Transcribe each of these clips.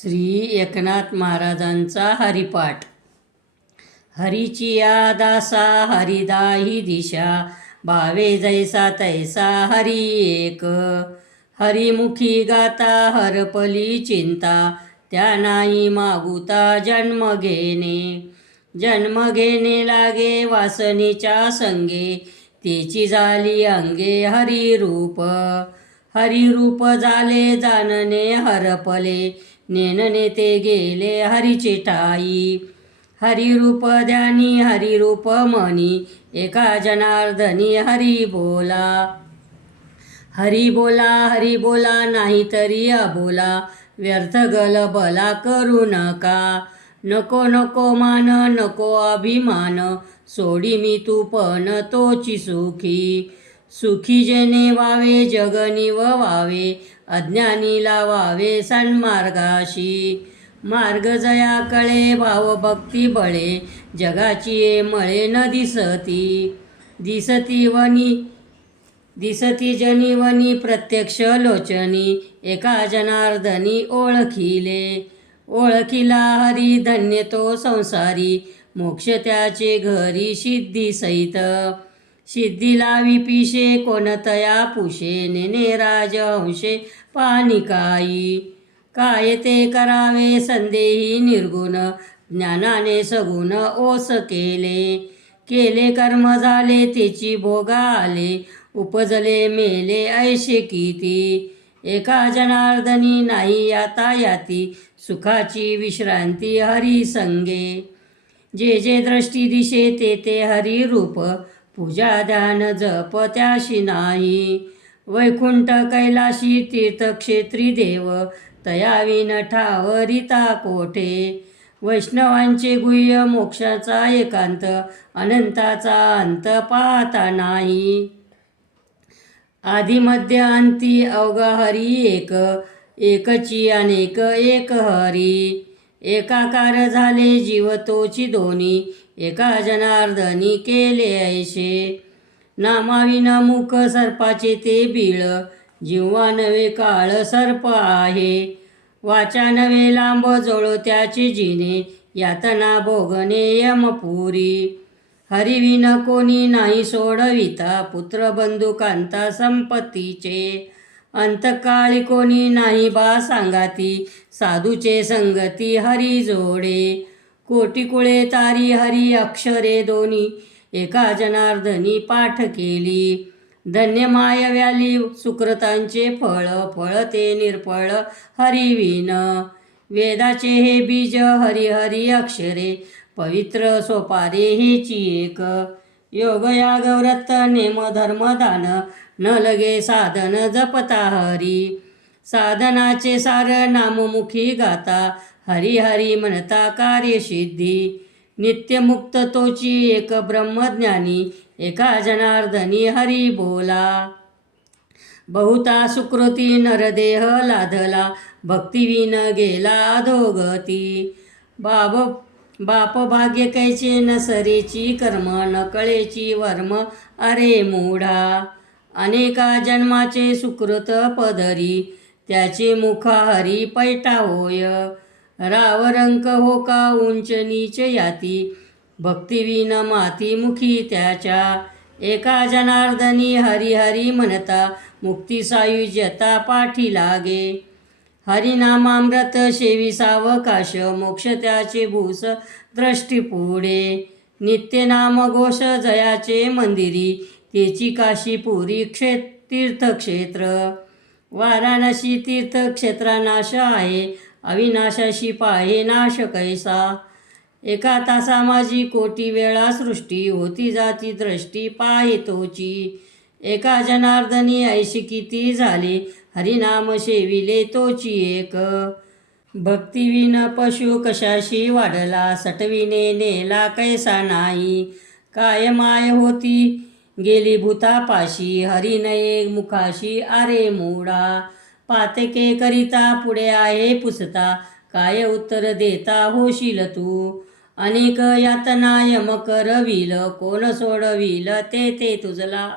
श्री एकनाथ महाराजांचा हरिपाठ. हरीची या दासा हरिदाही दिशा, भावे जैसा तैसा हरी एक. हरिमुखी गाता हरपली चिंता, त्या नाही मागुता जन्म घेणे. जन्म घेणे लागे वासनेच्या संगे, तेची झाली अंगे हरिरूप. हरिरूप झाले जाणणे हरपले, नेनने ते गेले हरीचे ठाई. हरिरूप ध्यानी हरिरूप मनी, एका जनार्दनी हरी बोला. हरी बोला हरी बोला नाहीतरी अबोला, व्यर्थ गलबला करू नका. नको नको मान नको अभिमान, सोडी मी तू पण तोची सुखी. सुखी जेने वावे जगनी व वावे, अज्ञानीला वावे सन्मार्गाशी. मार्ग जया कळे भावभक्ती बळे, जगाची ये मळे न दिसती. दिसती जनी वनी प्रत्यक्ष लोचनी, एका जनार्दनी ओळखिले. ओळखिला हरी धन्य तो संसारी, मोक्ष त्याचे घरी सिद्धी सहित. सिद्धी लावी पिशे कोणतया पुशे, नेने राजहंशे पानिकाई. काय ते करावे संदेही निर्गुण, ज्ञानाने सगुण ओस केले. केले कर्म झाले तेची भोगा आले, उपजले मेले ऐशे किती. एका जनार्दनी नाही याता याती, सुखाची विश्रांती हरी संगे. जे जे दृष्टी दिशे ते ते हरी रूप, पूजा ध्यान जप त्याशी नाही. वैकुंठ कैलाशी तीर्थक्षेत्री देव, तयाविन ठावरिता कोठे. वैष्णवांचे गुह्य मोक्षाचा एकांत, अनंताचा अंत पाहता नाही. आदिमध्य अंती अवघा हरी एक, एकची अनेक एक हरी. एकाकार झाले जीव तोची दोन्ही, एका जनार्दनी केले ऐशे. नामाविन मुख सर्पाचे ते बीळ, जिव्हा नवे काळ सर्प आहे. वाचा नवे लांब जोळ त्याचे जिने, यातना भोगणे यमपुरी. हरिविन कोणी नाही सोडविता, पुत्र बंधू कांता संपत्तीचे. अंतकाळी कोणी नाही बा सांगाती, साधूचे संगती हरी जोडे. कोटी कुळे तारी हरी अक्षरे दोन्ही, एका जनार्दनी पाठ केली. धन्य माय व्याली सुकृतांचे फळ, फळ ते निर्फळ हरिविन. वेदाचे हे बीज हरी हरी अक्षरे, पवित्र सोपारे हेची एक. योग याग व्रत नेम धर्म दान, न लगे साधन जपता हरी. साधनाचे सार नाममुखी गाता, हरी हरी म्हणता कार्यसिद्धी. नित्यमुक्त तोची एक ब्रह्मज्ञानी, एका जनार्दनी हरी बोला. बहुता सुकृती नरदेह लाधला, भक्तिविन गेला अधोगती. बाप भाग्य कैचे नसरेची कर्म, नकळेची वर्म अरे मूढा. अनेका जन्माचे सुकृत पदरी, त्याचे मुखा हरी पैटा होय. रावरंक हो का उंच नीच याती, भक्तिविन माती मुखी त्याच्या. एका जनार्दनी हरी हरी म्हणता, मुक्ती सायुज्यता पाठी लागे. हरिनामामृत सेवी सावकाश, मोक्ष त्याचे भूस दृष्टी पुढे. नित्यनाम घोष जयाचे मंदिरी, तेची काशीपुरी तीर्थक्षेत्र. वाराणसी तीर्थक्षेत्रा नाश आहे, अविनाशाशी पाहे नाश कैसा. एका तासा माझी कोटी वेळा सृष्टी, होती जाती दृष्टी पाहे तोची. एका जनार्दनी ऐशी किती झाले, हरिनाम सेविले तोची एक. भक्तिविन पशु कशाशी वाढला, सटविने नेला कैसा नाही. काय माय होती गेली भूतापाशी, हरिनये मुखाशी अरे मूढा. पातके करिता पुढे आहे पुसता, काय उत्तर देता होशील तू. अनेक यातना यम करविल, कोण सोडविल ते ते तुझला.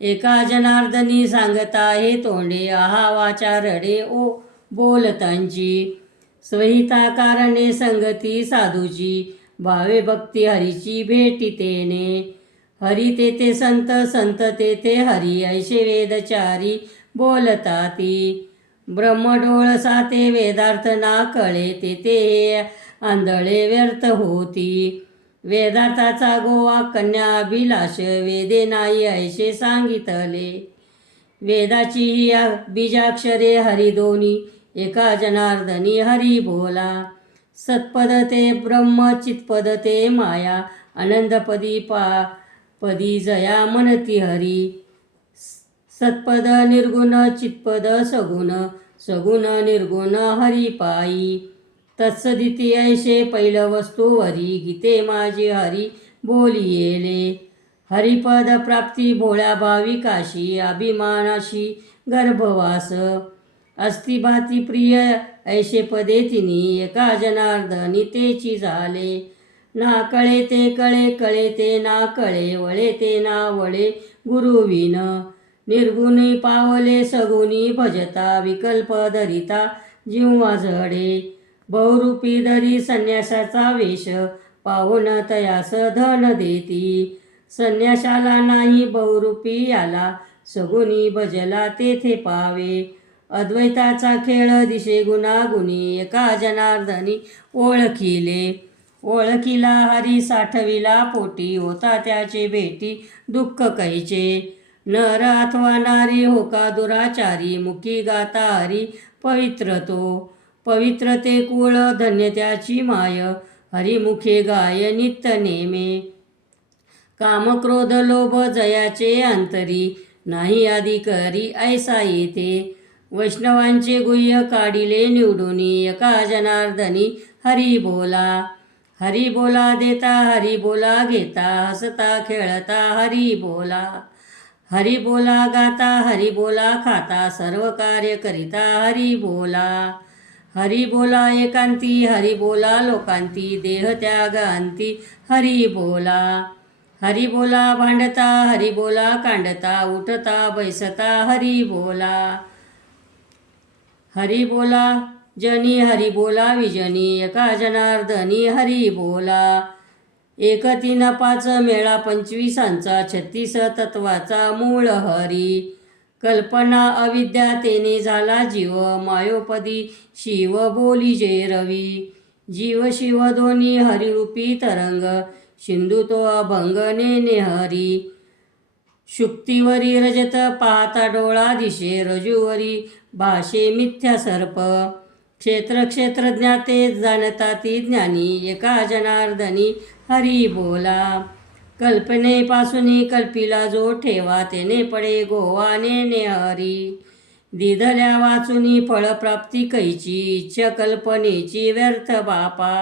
एका जनार्दनी सांगता हे तोंडे, आहा वाचा रडे ओ बोलतांची. स्वहिता कारणे संगती साधूची, भावे भक्ती हरीची भेटी तेने. हरी तेथे संत, संत तेथे हरी, ऐशे वेदचारी बोलताती. ब्रह्मडोळ साते वेदार्थ ना कळे, तेथे हे आंधळे व्यर्थ होती. वेदार्थाचा गोवा कन्या अभिलाष, वेदे नाही ऐशे सांगितले. वेदाची ही बीजाक्षरे हरी दोन्ही, एका जनार्दनी हरी बोला. सत्पद ते ब्रह्म, चित्पद ते माया, आनंदपदी पदी जया म्हणती हरी. सत्पद निर्गुण, चित्पद सगुण, सगुण निर्गुण हरी पायी. तत्सदिती ऐशे पैल वस्तूवरी, गीते माझी हरी बोलियेले. हरिपद प्राप्ती भोळ्या भाविकाशी, अभिमानाशी गर्भवास. अस्तिभाती प्रिय ऐशे पदे तिनी, एका जनार्दनी तेची झाले. ना कळे ते कळे, कळे ते ना कळे, वळे ते ना वळे गुरुविन. निर्गुणी पावले सगुणी भजता, विकल्प धरिता जिव्हा जडे. बहुरूपी धरी संन्यासाचा वेश, पाहुन तयास धन देती. संन्याशाला नाही बहुरूपी याला, सगुणी भजला तेथे पावे. अद्वैताचा खेळ दिशे गुणागुणी, एका जनार्दनी ओळखिले. ओळखिला हरी साठविला पोटी, होता त्याचे भेटी दुःख कैचे. नर अथवा नारी हो का दुराचारी, मुखी गाता हरी पवित्र तो. पवित्र ते कुळ, धन्य त्याची माय, हरिमुखे गाय नित्य नेमे. काम क्रोध लोभ जयाचे अंतरी, नाही अधिकारी ऐसा येते. वैष्णवांचे गुह्य काढिले निवडुनी, एका जनार्दनी हरी बोला. हरी बोला देता, हरी बोला घेता, हसता खेळता हरी बोला. हरी बोला गाता, हरी बोला खाता, सर्व कार्य करिता हरी बोला. हरी बोला एकांती, हरी बोला लोकांती, देह त्याग अंती हरी बोला. हरी बोला भांडता, हरी बोला कांडता, उठता बैसता हरी बोला. हरी बोला जनी, हरी बोला विजनी, एका जनार्दनी हरी बोला. एक 3 5 मेळा 25 36 तत्वाचा मूळ हरी. कल्पना अविद्या तेने झाला जीव, मायोपदी शिव बोली जे रवी. जीव शिव दोन्ही हरिरूपी तरंग, सिंधू तो अभंग नेने हरी. शुक्तिवरी रजत पाहता डोळा दिशे, रजुवरी भाषे मिथ्या सर्प. क्षेत्र क्षेत्रज्ञाते जाणता ती ज्ञानी, एका जनार्दनी हरी बोला. कल्पनेपासून कल्पिला जो ठेवा, तेने पडे गोवा नेने हरी. दिधल्या वाचुनी फळप्राप्ती कैची, इच्छा कल्पनेची व्यर्थ बापा.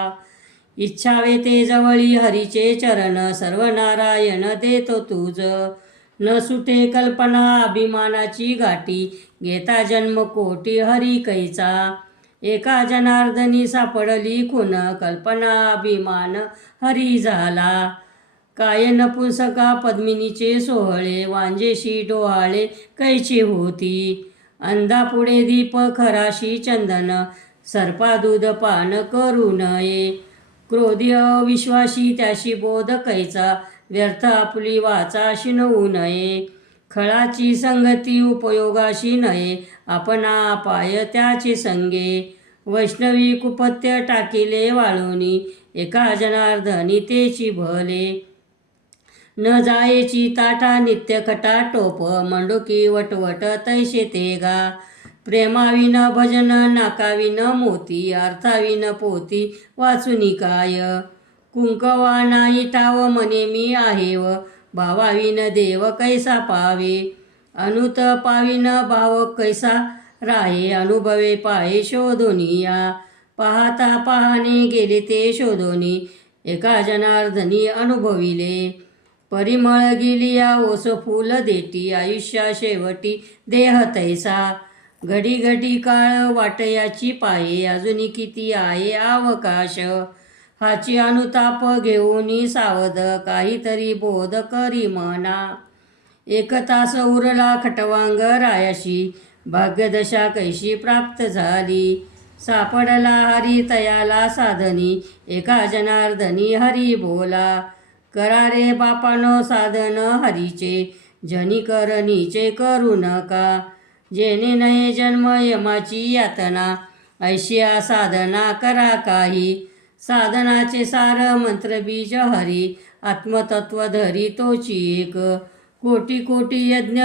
इच्छावे ते जवळी हरीचे चरण, सर्व नारायण देतो तुझ. न सुटे कल्पना अभिमानाची गाठी, घेता जन्म कोटी हरी कैचा. एका जनार्दनी सापडली खुन, कल्पना अभिमान हरी झाला. काय नपुंसका पद्मिनीचे सोहळे, वांजेशी डोहाळे कैची होती. अंधापुढे दीप खराशी चंदन, सर्पा दूध पान करू नये. क्रोधी अविश्वासी त्याशी बोध कैचा, व्यर्थ आपुली वाचा शिनवू नये. खळाची संगती उपयोगाशी नये, आपणा अपाय त्याचे संगे. वैष्णवी कुपत्य टाकिले वाळुनी, एका जनार्दनी तेची भले. न जायेची ताठा नित्य खटा टोप, मंडुकी वटवट तैसे ते गा. प्रेमाविन भजन नाकाविन मोती, अर्थाविन पोती वाचुनी काय. कुंकवा नाही ठाव मने मी आहे व, भावाविन देव कैसा पावे. अनुत पाविन भाव कैसा राहे, अनुभवे पाहे शोधोनिया. पाहता पाहणे गेले ते शोधोनी, एका जनार्दनी अनुभविले. परिमळ गेलिया ओस फूल देटी, आयुष्या शेवटी देह तैसा. घडी घडी काळ वाटयाची पाये, अजून किती आहे अवकाश. हाची अनुताप घेऊनी सावध, काहीतरी बोध करी मना. 1 तास उरला खटवांग रायाशी, भाग्यदशा कैशी प्राप्त झाली. सापडला हरी तयाला साधनी, एका जनार्दनी हरी बोला. करा रे बापानो साधन हरीचे, जनी करणीचे करू नका. जेणे नये जन्म यमाची यातना, ऐशिया साधना करा काही. साधनाचे सार मंत्रबीज हरी, आत्मतत्व धरी तोची एक. कोटी कोटी यज्ञ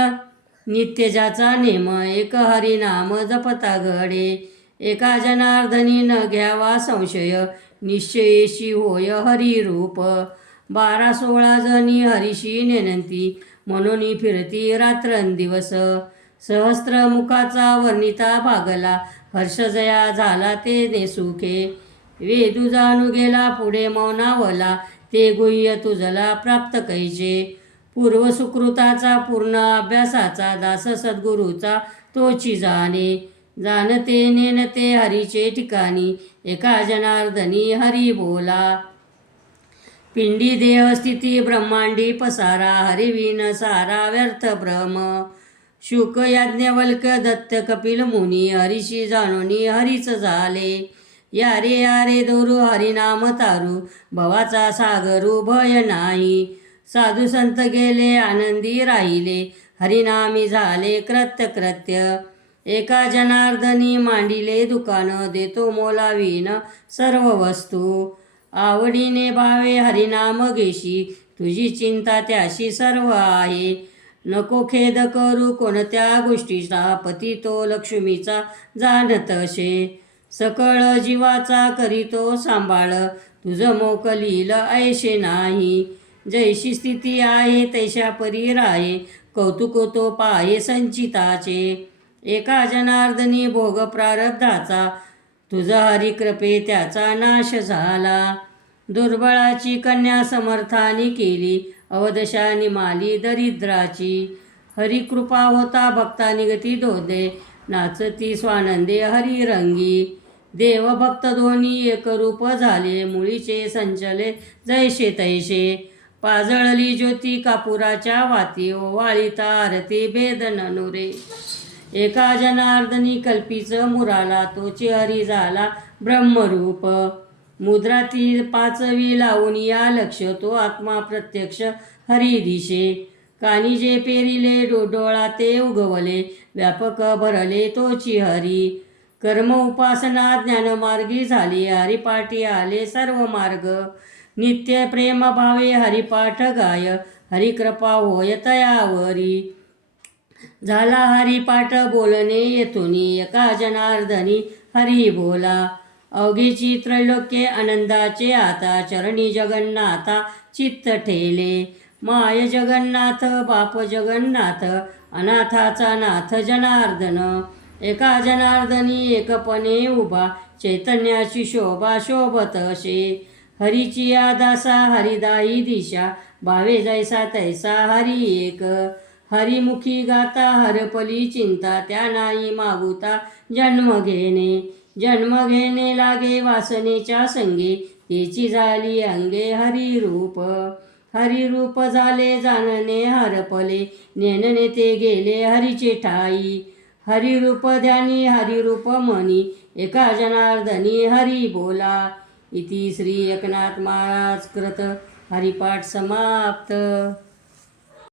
नित्य ज्याचा नेम, एक हरिनाम जपता घडे. एका जनार्दनी न घ्यावा संशय, निश्चयेशी होय हरिरूप. 12-16 जणी हरीशी नेनंती, म्हणून फिरती रात्रंदिवस. सहस्त्र मुखाचा वर्णिता भागला, हर्षजया झाला ते ने सुखे. वेदू जाणू गेला पुढे मौनावला, ते गुह्य तुझला प्राप्त कैचे. पूर्व सुकृताचा पूर्ण अभ्यासाचा, दास सद्गुरूचा तोची जाणे. जाणते नेनते हरीचे ठिकाणी, एका जनार्दनी हरी बोला. पिंडी देह स्थिती ब्रह्मांडी पसारा, हरिविन सारा व्यर्थ भ्रम. शुक याज्ञवल्क दत्त कपिल मुनी, हरीशी जाणोनी हरीच झाले. यारे यारे दोरू हरिनाम तारू, भवाचा सागरू भय नाही. साधू संत गेले आनंदी राहिले, हरिनामी झाले कृत्य कृत्य. एका जनार्दनी मांडिले दुकान, देतो मोलावीन सर्व वस्तू. आवडीने भावे हरिनाम घेशी, तुझी चिंता त्याशी सर्व आहे. नको खेद करू कोणत्या गोष्टीचा, पती तो लक्ष्मीचा जाणतसे. सकळ जीवाचा करीतो सांभाळ, तुझं मोकलील ऐशे नाही. जैशी स्थिती आहे तैशा परी राहे, कौतुक तो पाहे संचिताचे. एका जनार्दनी भोग प्रारब्धाचा, तुझा हरिकृपे त्याचा नाश झाला. दुर्बळाची कन्या समर्थानी केली, अवदशा निमाली दरिद्राची. हरिकृपा होता भक्ता निगती दोदे, नाचती स्वानंदे हरिरंगी. देवभक्त दोन्ही एकरूप झाले, मुळीचे संचले जैसे तैसे. पाजळली ज्योती कापुराच्या वाती, ओवाळीता आरती भेद नुरे. एका जनार्दनी कल्पीच मुराला, तोचे हरी झाला ब्रह्मरूप. मुद्रा ती 5वी लावून या लक्ष, तो आत्मा प्रत्यक्ष हरी दिशे. कानी जे पेरिले डोळा ते उगवले, व्यापक भरले तोची हरी. कर्म उपासना ज्ञानमार्गी झाली, हरिपाठी आले सर्व मार्ग. नित्य प्रेम भावे हरिपाठ गाय, हरिकृपा होय तयावरी. झाला हरिपाठ बोलणे येथुनी, एका जनार्दनी हरी बोला. अवघेची त्रैलोक्ये आनंदाचे आता, चरणी जगन्नाथा चित्त ठेले. माय जगन्नाथ बाप जगन्नाथ, अनाथाचा नाथ जनार्दन. एका जनार्दनी एकपणे उभा, चैतन्याची शोभा शोभत असे. हरीची या दासा हरिदायी दिशा, भावे जैसा तैसा हरी एक. हरिमुखी गाता हरपली चिंता, त्या नाही मागुता जन्म घेणे. जन्म घेणे लागे वासनेच्या संगे, तेची झाली अंगे हरिरूप. हरिरूप झाले जाणणे हरपले, नेनने ते गेले हरीचे ठाई. हरिरूप ध्यानी हरिरूप मनी, एका जनार्दनी हरी बोला. इति श्री एकनाथ महाराज कृत हरिपाठ समाप्त.